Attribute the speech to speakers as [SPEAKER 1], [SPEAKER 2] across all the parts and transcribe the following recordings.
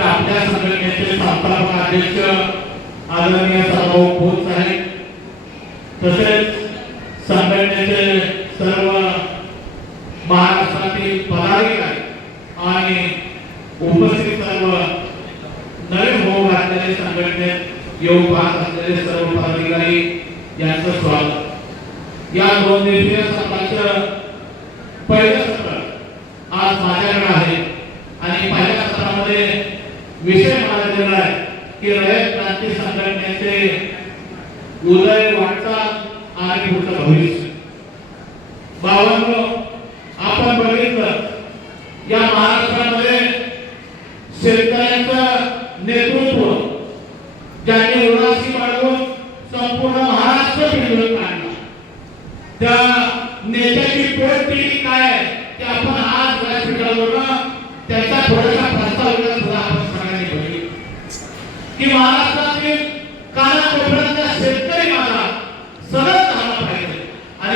[SPEAKER 1] आपल्या संघटनेचे संस्थापक अध्यक्ष आदरणीय सभाव भोज साहेब तसेच संघटनेचे सर्व महाराष्ट्रातील पदाधिकारी आणि उपस्थित सर्व नवीन होऊ घातलेले संघटनेत येऊ पाहत असलेले सर्व पदाधिकारी यांचं स्वागत. या दोन दिवसीय सत्राचं पहिलं सत्र आज माझ्याकडे आहे. केलेला आहे की रयत क्रांती संघटनेचे उदय वाटचाल आणि पुढचं भविष्य. बावन्न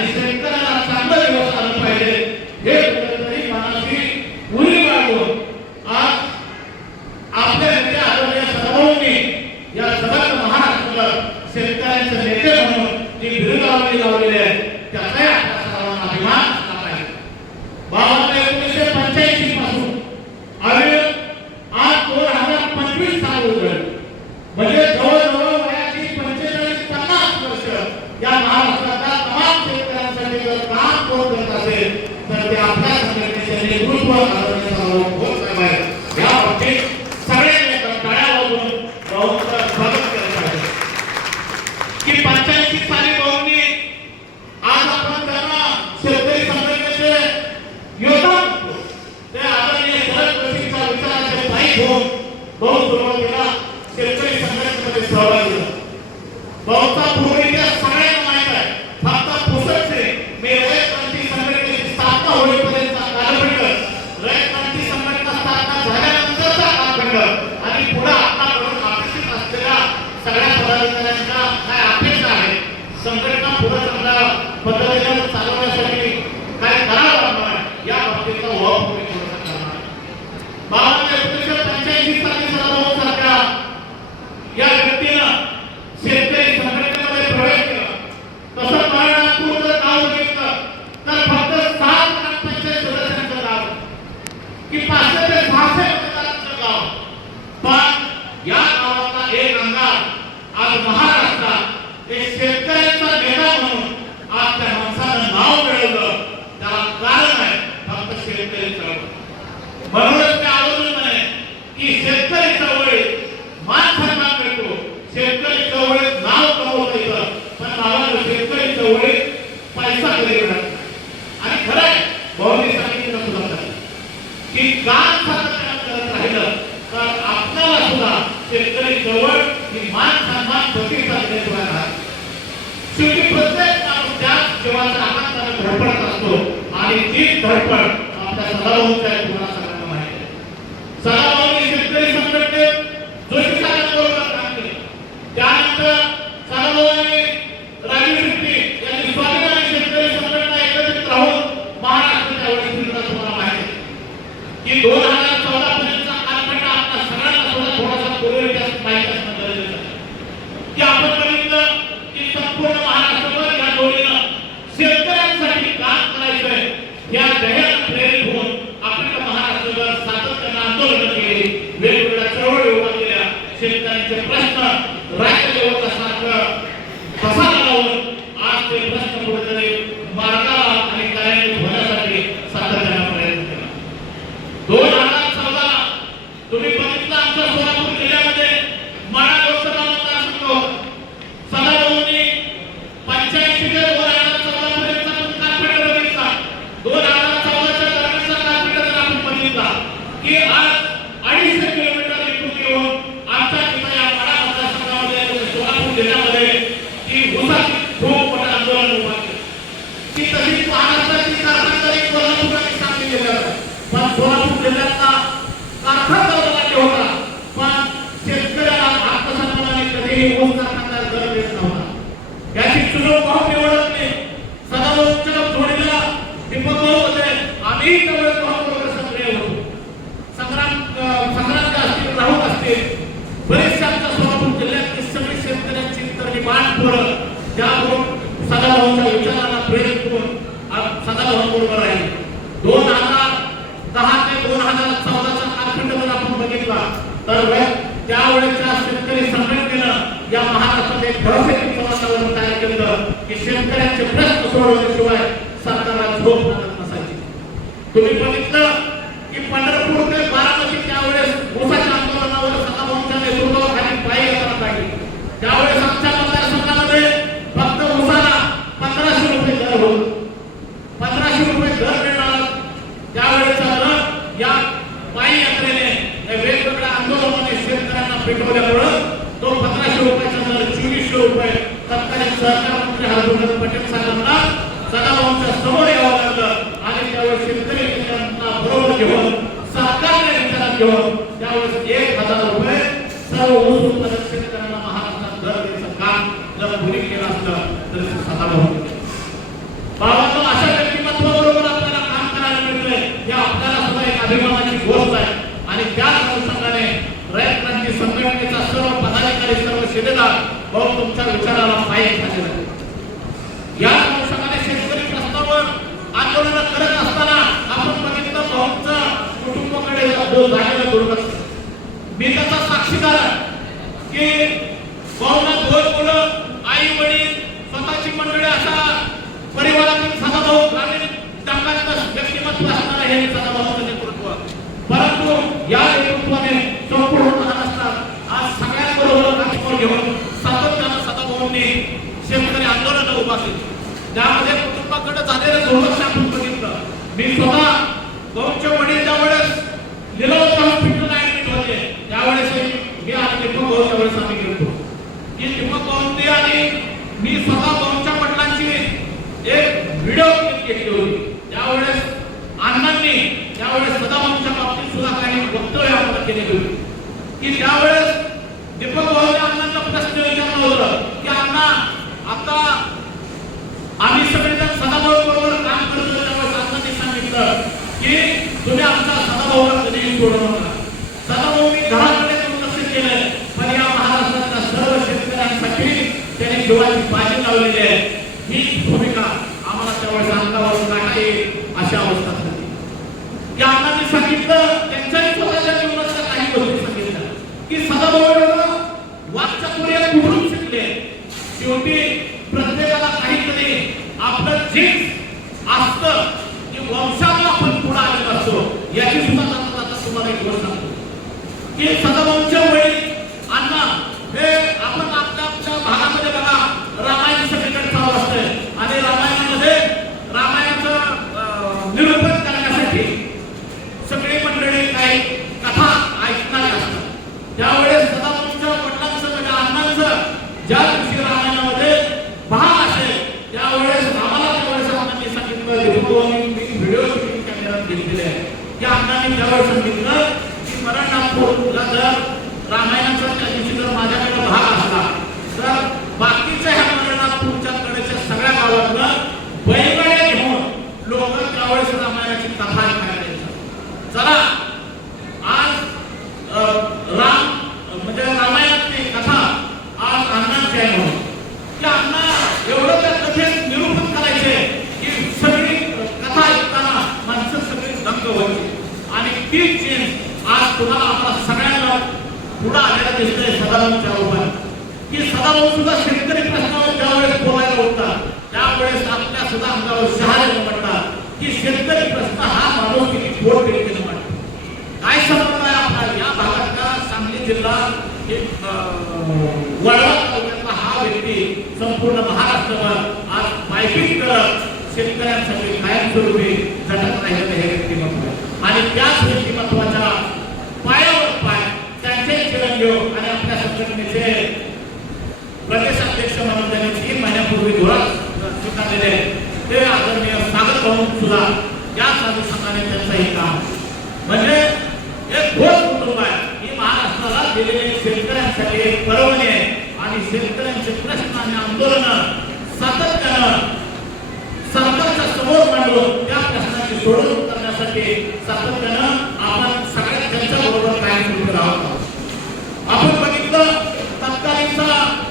[SPEAKER 1] Isaac आज महाराष्ट्रात एक शेतकऱ्यांचा नेता म्हणून आज त्या तुम्ही तुम्हाला. राहत शेवटी प्रत्येक माणूस त्याच जीवाचा आनंदाने धडपडत असतो आणि ती धडपड आपल्या सदाभाऊच्या होता. तर त्यावेळेच्या शेतकरी संघटनेनं या महाराष्ट्रात एक भरसेटी समाजावर तयार केलं की शेतकऱ्यांचे प्रश्न सोडवल्याशिवाय सरकारला झोप लागत नसायची. तुम्ही बघितलं की पंढरपूर ते बारामती त्यावेळेस उसाच्या आंदोलनावर सदाभाऊंच्या नेतृत्वाखाली पायी त्यावेळेस सहकारमंत्री हरभजन पटेल साहेबांना सदाभाऊच्या समोर यावं लागलं आणि त्यावेळेस शेतकरी त्यांना बरोबर घेऊन सहकार्य विचारात घेऊन त्यावेळेस एक हजार रुपये सर्व ऊस उत्पादक शेतकऱ्यांना महाराष्ट्रात दर देण्याचं काम जर कोणी केलं असतं तर सदाभाऊ पाय या संस्थाने शेतकरी प्रश्नावर आंदोलन करत असताना आपण बघितलं भाऊंचा कुटुंबाकडे कुटुंबाशी ज्यामध्ये कुटुंबाकडे झालेलं दुर्लक्ष आपण बघितलं मी स्वतः शेतकऱ्यांसाठी कायमस्वरूपी झटत राहिलेलं हे व्यक्तिमत्व. आणि त्याच व्यक्तिमत्वाच्या पायावर पाय त्यांचे चिरंजीव आणि आपल्या संघटनेचे प्रदेशाध्यक्ष म्हणून त्यांनी तीन महिन्यापूर्वी धोरण स्वीकारलेले ते आदरणीय सागर भाऊ सुद्धा याच अनुषंगाने त्यांचं हे काम म्हणजे एक घोर कुटुंब आहे. ही महाराष्ट्राला दिलेली शेतकऱ्यांसाठी एक परवणी आहे. आणि शेतकऱ्यांचे प्रश्न आणि आंदोलन सातत्यानं समोर मांडून त्या प्रश्नाची सोडवणूक करण्यासाठी सातत्यानं आपण सगळ्या त्यांच्या बरोबर काय सुरू आहोत आपण बघितलं तत्कालीनचा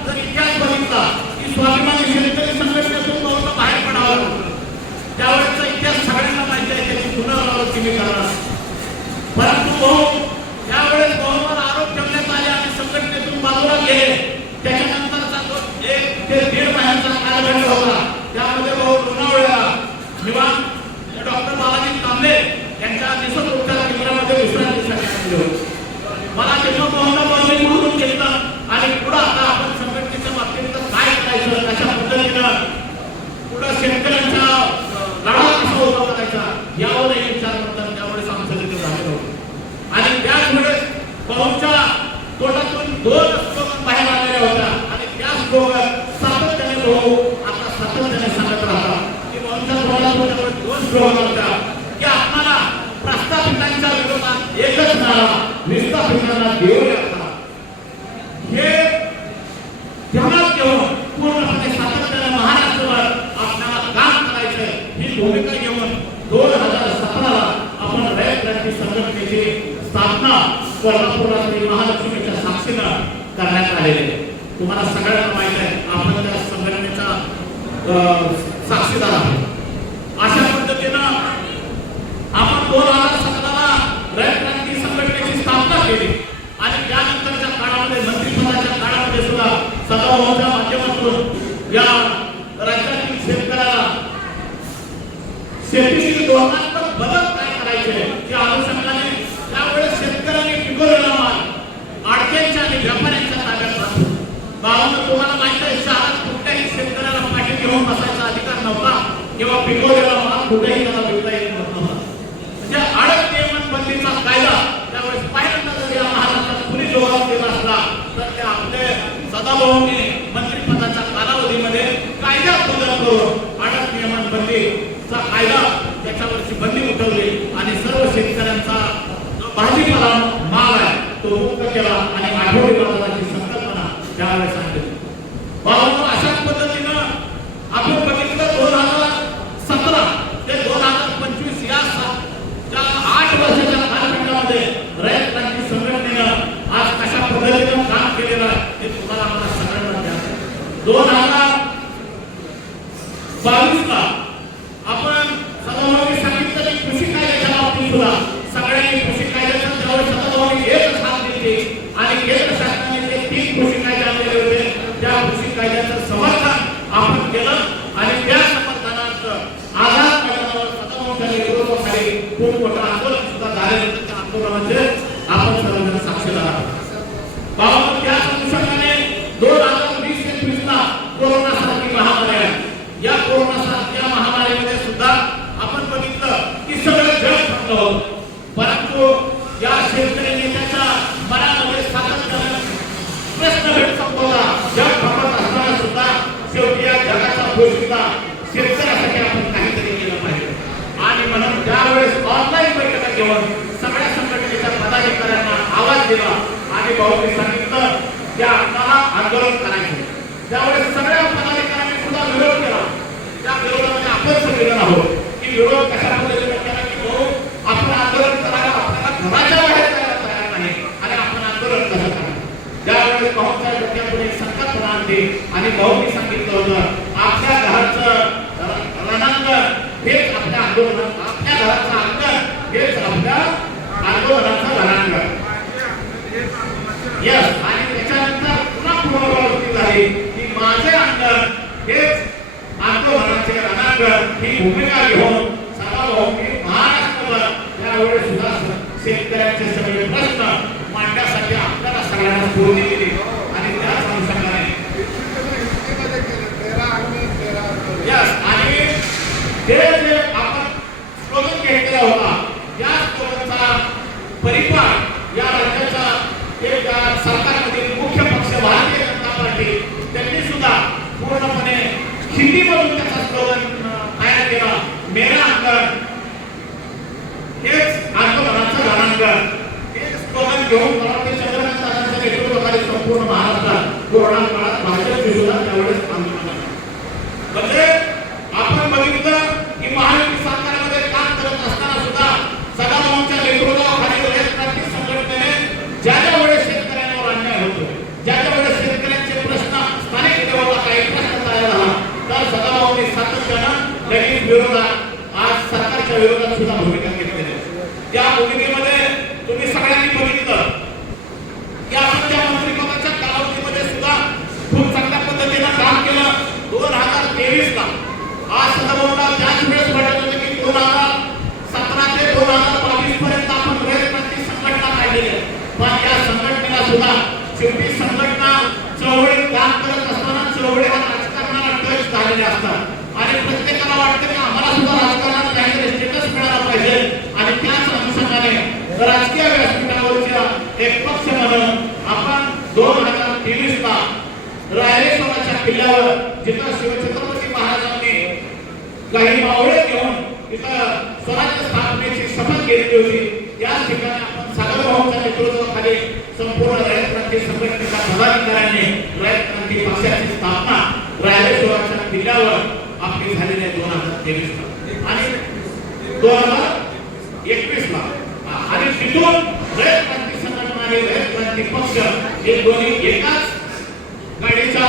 [SPEAKER 1] जर इतिहास बघितला की स्वाभिमानी शेतकरी संघटनेतून बहुत बाहेर पडावं. त्यावेळेचा इतिहास सगळ्यांना माहिती आहे त्याची पुनरावृत्ती मी करणार परंतु भाऊ त्यावेळेस बहुमत आरोप ठेवण्यात आले आणि संघटनेतून बाजूला गेले त्याच्यानंतरचा जो एक ते दीड महिन्याचा कालखंड होता त्यामध्ये भाऊ लोणावळ्याला निवांत डॉक्टर बालाजी कांबळे यांच्या निसर्ग उपचार केंद्रामध्ये विश्रांतीसाठी आणले होते मला तेव्हा भाऊंना बॉलिंग म्हणून घेतलं आणि पुढं आता आपण संघटनेच्या बाबतीत तर काय करायचं कशा पद्धतीनं पुढं शेतकऱ्यांचा अं, लढा कसा उभा करायचा यावर एक विचार करतात त्यावेळेस आमचं तिथे झालेलं होतं आणि त्याच वेळेस भाऊंच्या तोंडातून दोन स्लोगन बाहेर आलेल्या होत्या आणि त्या स्लोगन सातत्याने भाऊ आता सातत्याने सांगत राहतात की भाऊंच्या तोंडातून त्यावेळेस दोन स्लोगन होत्या की आपल्याला प्रस्थापितांच्या विरोधात एकच नारा विस्थापितांना देऊ लागला हे ध्यानात घेऊन पूर्णपणे सातत्याने महाराष्ट्रभर आपल्याला काम करायचं ही भूमिका घेऊन दोन हजार सतराला आपण रयत क्रांती संघटनेची स्थापना कोल्हापूरला श्री महालक्ष्मीच्या साक्षीनं करण्यात आलेली आहे तुम्हाला सगळ्यांना माहीत आहे आपण त्या संघटनेचा अं, साक्षीदार आहोत अशा पद्धतीनं आपण दोन हजार सतराला रयत क्रांती संघटनेची स्थापना केली आणि त्यानंतरच्या काळामध्ये मंत्रिमंडळाच्या काळामध्ये सुद्धा सदाभाऊच्या माध्यमातून या राज्यातील शेतकऱ्याला शेतीतील धोरणात्मक बदल काय करायचे या अनुषंगाने त्यावेळेस शेतकऱ्यांनी पिकवलेला माल अडक्यांच्या आणि व्यापाऱ्यांच्या ताब्यात राहतो भावानं तुम्हाला माहीत आहे शहरात कुठल्याही शेतकऱ्याला पाठी घेऊन बसायचा अधिकार नव्हता किंवा पिकवलेला कुठेही त्याला म्हणजे नियमन बंदीचा कायदा त्यावेळेस पहिल्यांदा जर या महाराष्ट्रात कुणी जोरात असला तर ते आपले सदाभाऊंनी मंत्रिपदाच्या कालावधीमध्ये कायद्यात बदल करून आडत नियमन बंदीचा कायदा त्याच्यावरची बंदी उठवली आणि सर्व शेतकऱ्यांचा जो भाजीपाला माल आहे तो मुक्त केला आणि आठवडी बाजाराची संकल्पना त्यावेळेस आणली भावांनो, अशाच पद्धतीनं आपण बघितलं दोन हजार सतरा ते दोन हजार पंचवीस या सा- त्या आठ वर्षाच्या कालखंडामध्ये रयत क्रांती संघटनेनं आज कशा पद्धतीनं काम केलेलं आहे हे तुम्हाला आम्हाला सगळ्यांना द्या दोन हजार बावीस ला आपण सदाभाऊंनी सांगितलं की कृषी होता सगळ्यांनी कृषी कायद्याच्या त्यावेळेस सदाभाऊंनी एक साथ दिली आणि केंद्र शासनाने जे तीन कृषी कायदे आणलेले होते त्या कृषी कायद्याचा समर्थन आपण केलं आणि त्या समर्थनार्थ आझाद मैदानावर सदाभाऊंच्या नेतृत्वाखाली खूप मोठं आंदोलन सुद्धा झालेलं होतं त्या आंदोलनाचे आपण सर्वजण साक्षीदार आहोत बाबा त्याच अनुषंगाने दोन हजार वीस एकवीस ला कोरोना सारखी महामारी आहे या कोरोना सारख्या महामारीमध्ये सुद्धा आपण बघितलं की सगळं जग थांबलं होतं परंतु या शेतकरी नेत्याच्या मनामध्ये सातत्यानं प्रश्न भेटत होता जग थांबत असताना सुद्धा शेवटी या जगाचा पोषिता शेतकऱ्यासाठी आपण काहीतरी केलं पाहिजे आणि म्हणून त्यावेळेस ऑनलाईन बैठका घेऊन सगळ्या संघटनेच्या पदाधिकाऱ्यांना आवाज दिला आणि नंतर सांगितलं की आंदोलन करायचे त्यावेळेस सगळ्या पदाधिकाऱ्यांनी सुद्धा विरोध केला. त्या विरोधामध्ये आपण सगळेजण आहोत. की विरोध कशा पद्धतीने की भाऊ आपण आंदोलन करायला आपल्याला घराच्या बाहेर जायला तयार नाही. आणि आपण आंदोलन कसं करणार? त्यावेळेस भाऊच्या डोक्यापुढे संकल्पना आणली आणि भाऊनी सांगितलं होतं आपल्या घराचं रणांगण हेच आपल्या आंदोलन आपल्या घराचं अंगण हेच आपल्या आंदोलनाचं रणांगण. यस झाली की माझे अंगण हेच आंदोलनाचे रणांगण ही भूमिका घेऊन सदाभाऊंनी महाराष्ट्रभर त्यावेळेस सुद्धा शेतकऱ्यांचे सगळे प्रश्न भूमिका घेतलेली आहे. त्या भूमिकेमध्ये किल्ल्यावर शिवछत्रपती महाराजांनी काही मावळे घेऊन तिथं स्वराज्य स्थापनेची शपथ घेतली होती. या ठिकाणी आपण सागरभाऊंच्या नेतृत्वाखाली संपूर्ण रयत क्रांती संघटनेच्या पदाधिकाऱ्यांनी रयत क्रांती पक्षाची स्थापना रायरेश्वराच्या किल्ल्यावर आपली झालेली आहे दोन हजार तेवीस ला. आणि दोन हजार एकवीस ला. आणि तिथून रयत क्रांती संघटना आणि रयत क्रांती पक्ष हे दोन्ही एकाच गाडीच्या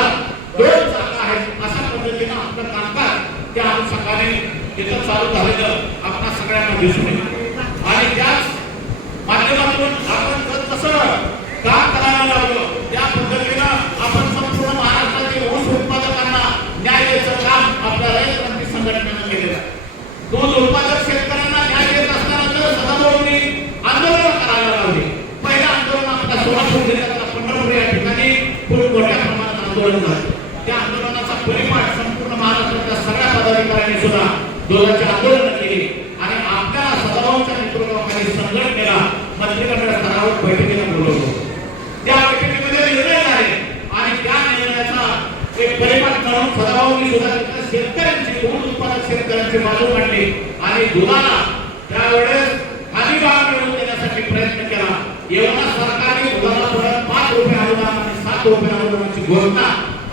[SPEAKER 1] दोन चाका आहेत अशा पद्धतीनं आपलं कामकाज त्या अनुषंगाने इथं चालू झालेलं आपणा सगळ्यांना दिसून येईल. आणि त्याच माध्यमातून आपण जर कसं काम करायला लागलो त्या पद्धतीनं आपण संपूर्ण महाराष्ट्रातील ऊस उत्पादकांना न्याय द्यायचं काम आपल्याला क्रांती संघटनेनं केलेलं आहे. दोन उत्पादक शेतकऱ्यांना न्याय देत असताना जर सदाभाऊंनी आंदोलन करायला लावले पहिलं आंदोलन आपल्या सोलापूर जिल्ह्यातल्या पंढरपूर या ठिकाणी खूप मोठ्या प्रमाणात आंदोलन झालं. त्या आंदोलनाचा परिपाठ संपूर्ण महाराष्ट्राच्या सगळ्या पदाधिकाऱ्यांनी सुद्धा दोघांचे आंदोलन केले आणि आपल्या सदाभाऊंच्या नेतृत्वाखाली संघटनेला मंत्रिमंडळ स्तरावर बैठकीला बोलवलं त्या बैठकीमध्ये निर्णय झाले आणि त्या निर्णयाचा एक परिपाठ करून सदाभाऊंनी सुद्धा शेतकऱ्यांची दूध उत्पादक शेतकऱ्यांची बाजू मांडली. आणि दुधाला त्यावेळेस हमी भाव मिळवून देण्यासाठी प्रयत्न केला. एवढा सरकारने दुधाला परत पाच रुपये अनुदान आणि सात रुपये अनुदानाची घोषणा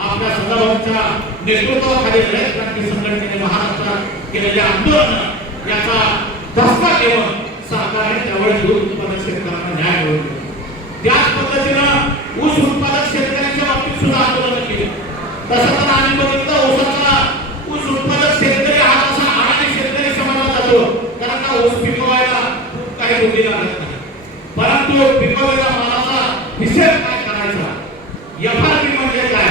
[SPEAKER 1] आपल्या सदाभाऊंच्या नेतृत्वाखाली रयत क्रांती संघटनेने महाराष्ट्रात केलेल्या आंदोलन याचा धसका घेऊन सरकारने त्यावेळेस दूध उत्पादक शेतकऱ्यांना न्याय मिळवून त्याच पद्धतीनं ऊस उत्पादक शेतकऱ्यांच्या बाबतीत सुद्धा आंदोलन केले. तसं तर आम्ही बघितलं ऊसाचा ऊस उत्पादक शेतकरी हा तसा आणि शेतकरी समाजात जातो कारण का ऊस पिकवायला खूप काही गोष्टी लागत नाही. परंतु पिकवलेल्या मालाचा हिशेब काय करायचा? एफआरपी म्हणजे काय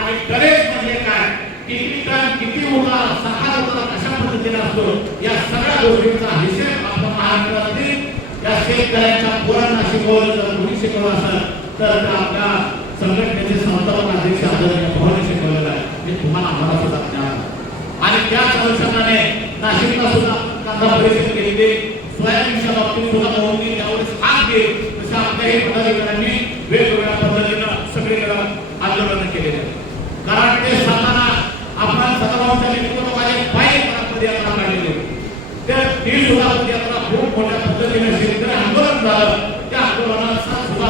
[SPEAKER 1] आणि टनेज म्हणजे काय किती टन किती उरला सहा उरला कशा असतो. या सगळ्या गोष्टींचा हिशेब आपण महाराष्ट्रातील या शेतकऱ्यांच्या पोरांना शिकवलं जर कोणी शिकवलं असेल तर आपल्या संघटनेचे संस्थापन अध्यक्ष आदरणीय भवन शिकवलेलं आहे. हे तुम्हाला आम्हाला सुद्धा ज्ञान आणि त्याच अनुषंगाने नाशिकला सुद्धा कांदा परिषद केली स्वयंच्या बाबतीत सुद्धा मोदी त्यावेळेस हात घे तशा आपल्याही पदाधिकाऱ्यांनी वेगवेगळ्या पद्धतीनं सगळीकडे आंदोलन केलेले आहे. कारण ते सातारा आपण सदाभाऊच्या नेतृत्वाखाली पायी पदयात्रा काढलेली होती त्या ती सुद्धा पदयात्रा खूप शेतकरी आंदोलन झालं त्या आंदोलनाचा सुद्धा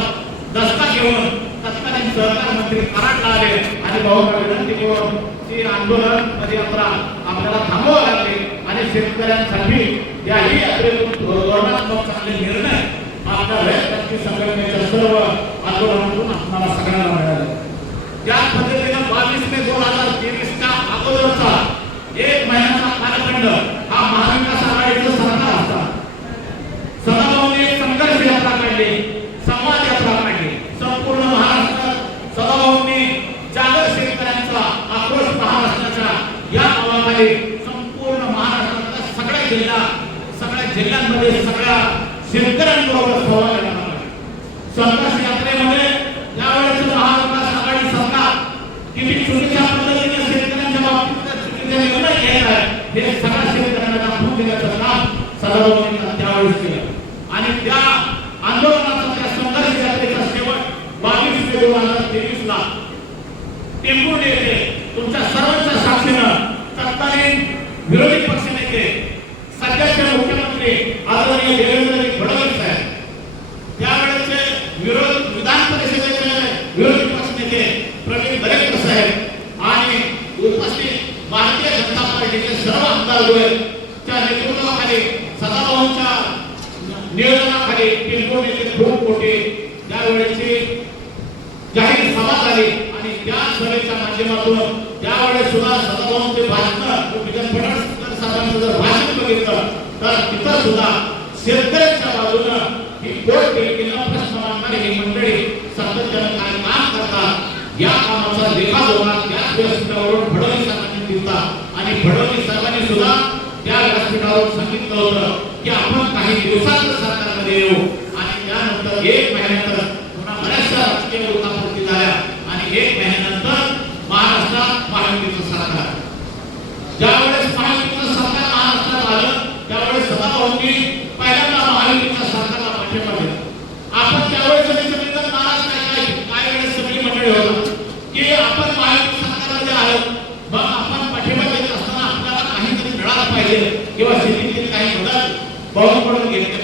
[SPEAKER 1] दस्ता घेऊन तत्कालीन सहकार मंत्री आले आणि भाऊला विनंती करून ती आंदोलन पदयात्रा आपल्याला थांबवावं लागले आणि शेतकऱ्यांसाठी याही यात्रेतून धोरणात्मक चांगले निर्णय आपल्या रयत संघटनेच्या सर्व आंदोलनातून आपल्याला सगळ्यांना मिळाले. त्याच पद्धतीनं बावीस मे दोन हजार तेवीसच्या अगोदरचा एक महिन्याचा कालखंड हा महाविकास आघाडीचं सरकार यात्रा काढली संवाद यात्रा काढली संपूर्ण महाराष्ट्रात सदाभाऊंनी जागर शेतकऱ्यांचा आक्रोश महाराष्ट्राच्या या नावाखाली संपूर्ण महाराष्ट्रातल्या सगळ्या जिल्हा सगळ्या जिल्ह्यांमध्ये सगळ्या शेतकऱ्यांबरोबर सहभाग घेतला संघर्ष यात्रेमध्ये यावेळेस महाराष्ट्रात आघाडी सरकार किती चुकीच्या पद्धतीने शेतकऱ्यांच्या बाबतीत चुकीचे निर्णय घेत आहे हे सगळ्या शेतकऱ्यांना दाखवून देण्याचं काम सदाभाऊंनी त्यावेळेस केलं. आणि त्या आंदोलनाचा त्या संघर्ष यात्रेचा शेवट बावीस मे दोन हजार तेवीस ला टेंबूर येथे तुमच्या सर्वांच्या साक्षीनं तत्कालीन विरोधी पक्ष नेते सध्याचे मुख्यमंत्री आदरणीय देवेंद्रजी फडणवीस साहेब त्यावेळेचे विरोध विधान परिषदेचे विरोधी पक्ष नेते प्रवीण दरेकर साहेब आणि उपस्थित भारतीय जनता पार्टीचे सर्व आमदार होय त्या नेतृत्वाखाली सदाभाऊंच्या नियोजनाखाली टिंबोर कोटे खूप मोठी जाहीर सभा झाली आणि त्या सभेच्या माध्यमातून त्यावेळेस सुद्धा सदाभाऊंचे भाषण साहेबांचं जर भाषण बघितलं तर तिथं सुद्धा शेतकऱ्यांच्या बाजूनं ही कोर्ट केलेला प्रश्न मांडणारी ही मंडळी सातत्यानं काय काम करतात या कामाचा लेखाजोखा त्याच व्यासपीठावरून फडणवीस साहेबांनी दिला आणि फडणवीस साहेबांनी सुद्धा त्या व्यासपीठावर सांगितलं होतं की आपण काही दिवसात सरकारमध्ये येऊ. एक महिन्यानंतर पुन्हा बऱ्याचशा राजकीय विरोधापूर्ती झाल्या आणि एक महिन्यानंतर महाराष्ट्रात महायुतीचं सरकार ज्यावेळेस महायुतीचं सरकार महाराष्ट्रात आलं त्यावेळेस सभाभाऊंनी पहिल्यांदा महायुतीच्या सरकारला पाठिंबा दिला. आपण त्यावेळेस सगळीजण नाही काय वेळेस सगळी मंडळी होता. की आपण महायुती सरकारमध्ये आलं मग आपण पाठिंबा असताना आपल्याला काहीतरी मिळालं पाहिजे किंवा शेतीतील काही बदल बहुमत गेले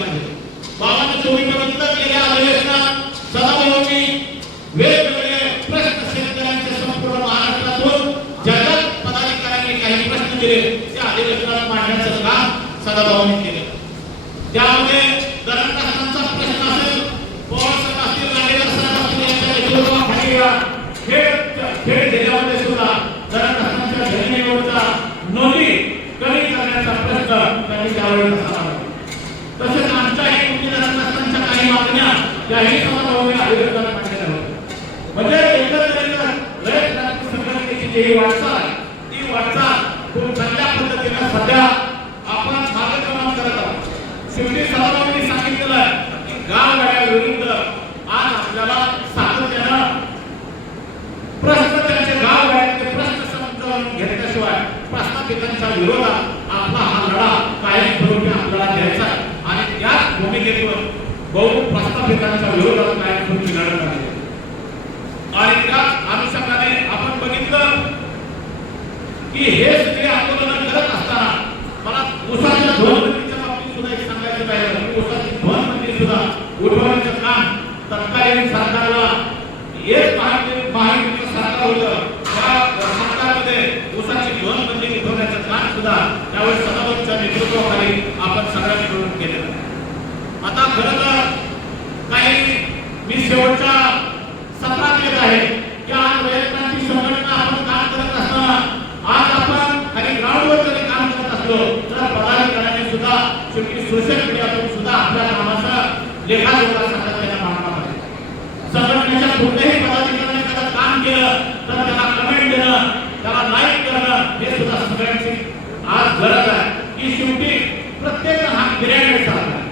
[SPEAKER 1] प्रश्न त्यांचे गाव ते प्रश्न समजावून घेतल्याशिवाय प्रस्थापितांच्या विरोधात आपला हा लढा कायम स्वरूपी आपल्याला द्यायचा आहे. आणि त्याच भूमिकेतून बहु प्रस्थापितांच्या विरोधात कायम स्वरूपी लढत आहे. आणि त्याच अनुषंगाने आपण बघितलं की हे सगळे आंदोलन करत असताना मला उसाच्या ध्वनबंदीच्या बाबतीत सुद्धा एक सांगायचं राहिलं की उसाची ध्वनबंदी सुद्धा उठवण्याचं काम तत्कालीन सरकारला एक महायुती महायुतीचं सरकार होतं त्या सरकारमध्ये उसाची ध्वनबंदी उठवण्याचं काम सुद्धा त्यावेळेस सदाभाऊंच्या नेतृत्वाखाली आपण सगळ्यांनी मिळून केलेलं आता खरं तर काही मी शेवटच्या सत्रात येत आहे की आज रयत संघटना आपण काम करत असताना आज आपण खाली ग्राउंडवर जरी काम करत असलो तर पदाधिकाऱ्यांनी सुद्धा शेवटी सोशल मीडियातून सुद्धा आपल्या कामाचा लेखाजोखा सातत्याने मांडला पाहिजे संघटनेच्या कुठल्याही पदाधिकाऱ्याने त्याला काम केलं तर त्याला कमेंट देणं त्याला लाईक करणं हे सुद्धा सगळ्यांची आज गरज आहे की शेवटी प्रत्येक हा पिरॅमिड सारखा आहे.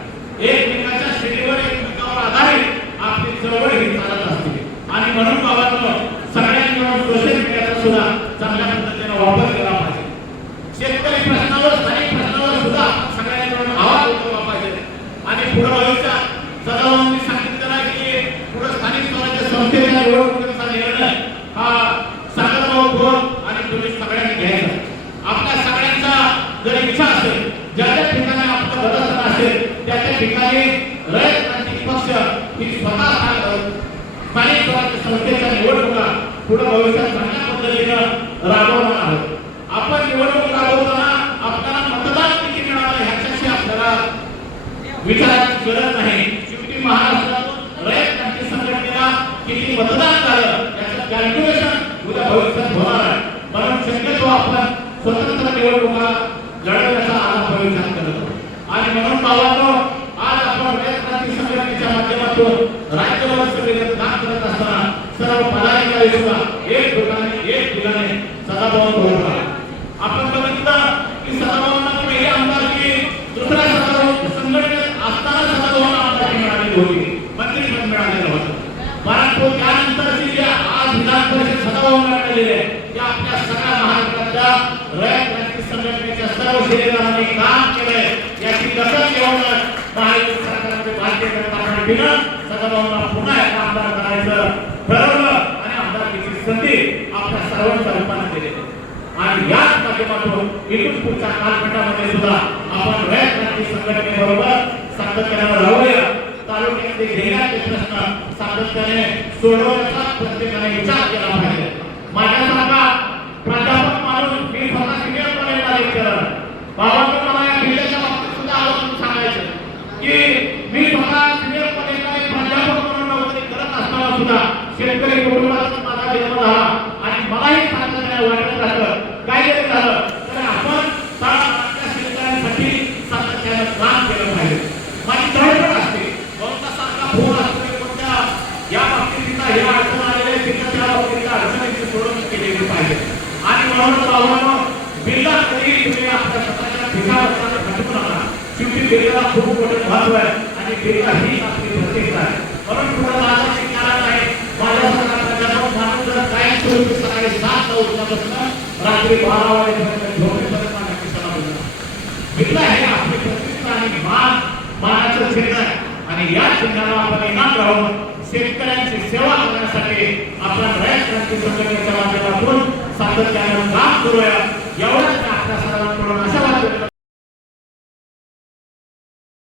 [SPEAKER 1] एकमेकाच्या श्रेणीवर एकमेकावर आधारित आपली चळवळ ही चालत असते आणि म्हणून बाबांनो सगळ्यांनी मिळून सोशल मीडियाचा सुद्धा चांगल्या पद्धतीने वापर केला पाहिजे शेतकरी प्रश्नावर स्थानिक प्रश्नावर सुद्धा आपण सगळ्यांनी मिळून आवाज उठवला पाहिजे आणि पुढे भविष्यात सदाभाऊंनी सांगितलेलं आहे की पुढे स्थानिक स्वराज्य संस्थेच्या निवडणुकीचा निर्णय हा सागरभाऊ खोत आणि तुम्ही सगळ्यांनी घ्यायचा आपल्या सगळ्यांचा जर इच्छा असेल ज्या ज्या ठिकाणी आपलं बदल असेल त्या त्या ठिकाणी रयत क्रांती पक्ष ही स्वतः स्थानिक स्वराज्य संस्थेच्या निवडणुका पुढे भविष्यात चांगल्या पद्धतीनं राबवणार आहोत. आपण निवडणूक राबवताना आपल्याला मतदान किती मिळालं ह्याच्याशी आपल्याला विचारायची गरज नाही. शेवटी महाराष्ट्रातून रयत क्रांती संघटनेला किती मतदान झालं याचं कॅल्क्युलेशन उद्या भविष्यात होणार आहे. म्हणून शक्यतो आपण स्वतंत्र निवडणुका लढवण्याचा आज भविष्यात करत आणि म्हणून बाबांनो आज आपण रयत क्रांती संघटनेच्या माध्यमातून राज्यभर सगळीकडे काम करत असताना सर्व पदाधिकारी सुद्धा एक ठिकाणी एक ठिकाणी सदाभाऊ भरला. आपण बघितलं की सदाभाऊंना पहिली आमदारकी दुसऱ्या सदाभाऊ संघटनेत असताना सदाभाऊंना आमदारकी मिळालेली होती. मंत्रीपद मिळालेलं होतं. परंतु त्यानंतरची जे आज विधान परिषद सदाभाऊंना मिळालेली आहे ते आपल्या सगळ्या महाराष्ट्राच्या रयत क्रांती संघटनेच्या सर्व शरीराने काम केलंय. याची दखल घेऊन महायुती सरकारचे भारतीय जनता पार्टीनं सदाभाऊंना पुन्हा एकदा आमदार करायचं ठरवलं. संधी आपल्या सर्वांच्या रूपाने दिलेली आणि याच माध्यमातून इथून पुढच्या कालखंडामध्ये सुद्धा आपण रयत क्रांती संघटनेबरोबर सातत्याने राहूया तालुक्यातले घेण्याचे प्रश्न सातत्याने सोडवण्याचा प्रत्येकाने विचार केला पाहिजे. माझ्यासारखा प्राध्यापक माणूस मी स्वतः सिनियर कॉलेजला लेक्चरर बाबांनी मला या जिल्ह्याच्या बाबतीत सुद्धा आवर्जून सांगायचं की मी स्वतः सिनियर कॉलेजला एक प्राध्यापक म्हणून नोकरी करत असताना सुद्धा शेतकरी कुटुंबात झाला आणि मलाही सातत्याने वाटत राहिलं काय जरी झालं. तर आपण तळागाळातल्या शेतकऱ्यांसाठी काम केलं पाहिजे. माझी धडपड असते. फोन असतो कोणत्या या बाबतीत हे अडचण आलेले तिथं त्या बाबतीत अडचणीची सोडवणूक केलेली पाहिजे. आणि म्हणून भावांनो बिल्ला तरी तुम्ही आपल्या स्वतःच्या ठिकाणावर घटकू नका शेवटी खूप मोठं महत्त्व आहे. आणि बिल्ला ही आपली प्रतिष्ठा आहे. उठल्यापासून रात्री बारा वाजेपर्यंत झोपेपर्यंत माझ्या किसाला भिडला हे आपली प्रतिष्ठा आणि मान मानाचं चिन्ह आहे आणि या चिन्हाला आपण इनाम राहून शेतकऱ्यांची सेवा करण्यासाठी आपण रयत क्रांती संघटनेच्या माध्यमातून सातत्याने काम करूया एवढ्याच आपल्या सर्वांकडून अशा